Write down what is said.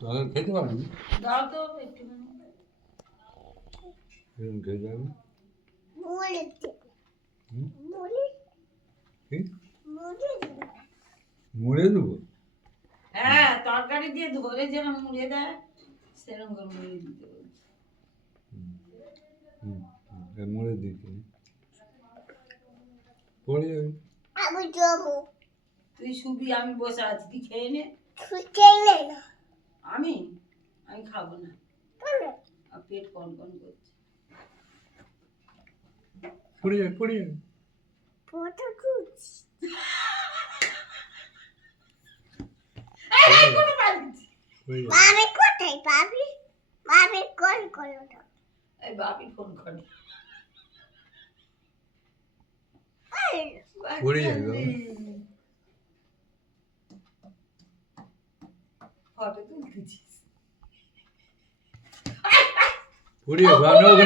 তখন খেতে পারবি দাও তো একটুখানি। এরকম খেতে পারবি হুম? কি মুড়ে দেবো হ্যাঁ তরকারি দিয়ে ধরে যেরকম মুড়িয়ে দেয় সেরকম করে মুড়িয়ে দিতে বলছি। মুড়ে দিতে পড়ে যাবি তুই শুবি আমি বসে আছি তুই খেয়ে নে। আমি আমি খাবো না আর পেট কনকন করছে। পড়ে যাবি পড়ে যাবি এই, কোনো পালিয়েছি। পড়ে যাবি এই বাপি ফোন করে পড়ে যাবি বাবা। ফটো তুলতেছিস পড়ে যাবি আমরা ওখানে